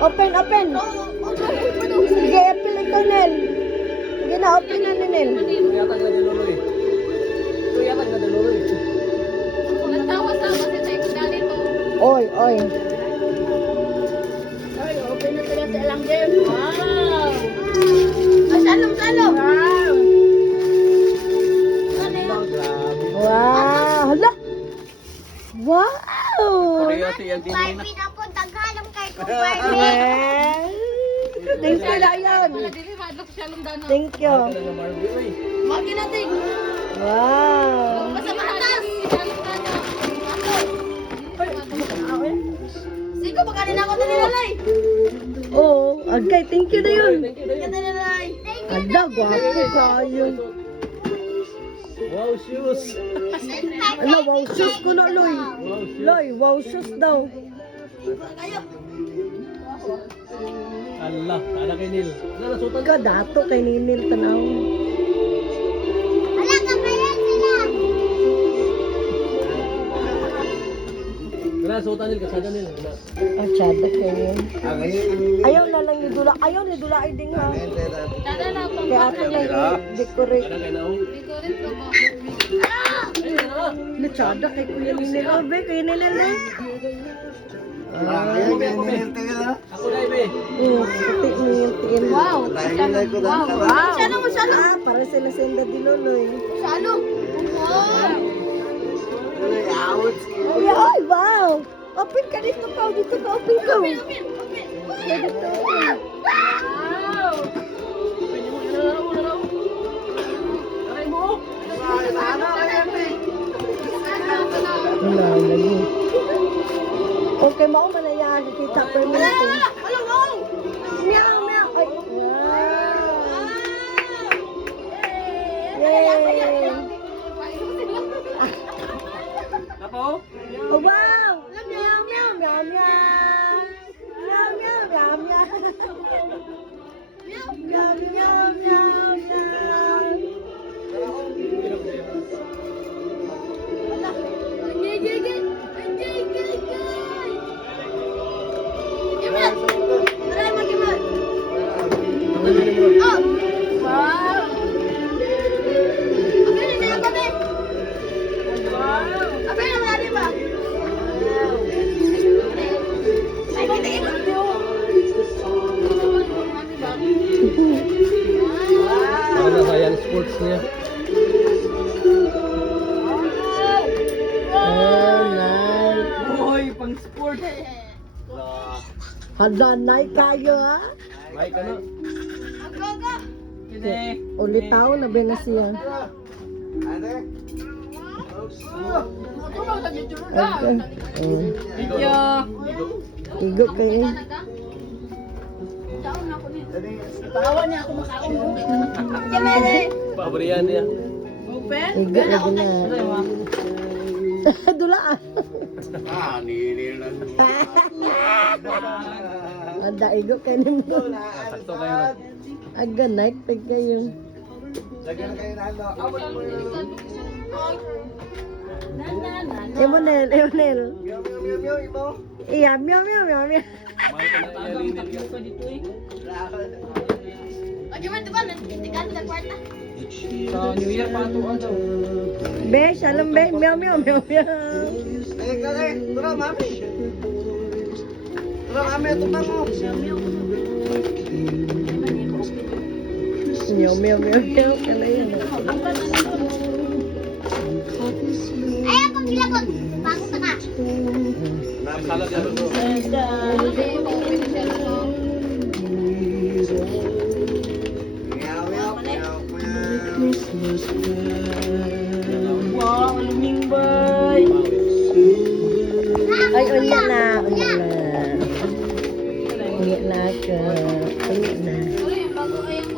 Open, open. Sige, apil ikaw, Nel. Sige na, open na ni Nel. Ito yata nga diluloy. Ito yata nga diluloy. Oy, oy. Ay, open na sila sa ilang game. Wow! Salong, salong! Wow! Wow. Hala. Wow. Seryoso yan din na. Barbie na po, taghalang kay ko, Barbie. Well, thank you, Lion. Thank you. Magi natin. Wow. Basta matas. Siko, pagkanin ako na nilalay. Oh, agay, thank you na yun. Pagkanin na nilalay. Ada, gwapo kayo. Wow, shoes. Ala, wow shoes ko na, Loy. Loy, wow shoes daw. Kayo. Allah, kala kay Nil. Nasutan Ka, dato kay Ninil, tanaw. Wala ka pa yan sila. Nasutan Nil, kasada Nil. Ah, tsada kayo. Ayaw na lang ni Dula. Ayaw ni Dula ay ding ha. Kaya ako na i-decorate. Kada kay Naong. Na tsada kay Kuya Ninil. Oh, be, Kuya Ninil na. Ako na ibe. Puti niyan. Wow. Wow. Salo mo, salo. Ah, para sila senda di Loloy. Salo. Wow. Ay, ay, wow! Open ka dito pa, dito ka, open ka. Open, open, open. Wow! Wow. Wala, lagi. Okay, mo ako manayaan. Kita per minute. Hello, wow. Meow, meow. Ay, wow! Yay! Napo? Oh, wow! Meow, meow, meow, meow. Meow, meow, meow, meow. Meow, meow, meow, meow, meow. Para na sa yan sports niya. Oh, nice. Hoy, pang sport. Hadanay kayo, ha? May ka na. Ulitaw na ba na siya? Okay. Thank you. Igo kayo. Pabarihan niya. Igo na din na. Dula ah. Ada igo kayo ni mo. Sakto kayo. Aga night tag kayo. Emonel, Emonel. Iya, meow, meow, meow, meow. May ka na tayo linil. Sa New Year pa ito ano? Be, shalom be, meow, meow, meow, meow. Meow, meow, meow, meow. Kala yun. Ayaw, pag kilabot. Bago ka ka. Salad yan bro. Wow, luming boy. Ay, unya na, unya na. Unya na ka. Unya na. Uy, bago ayang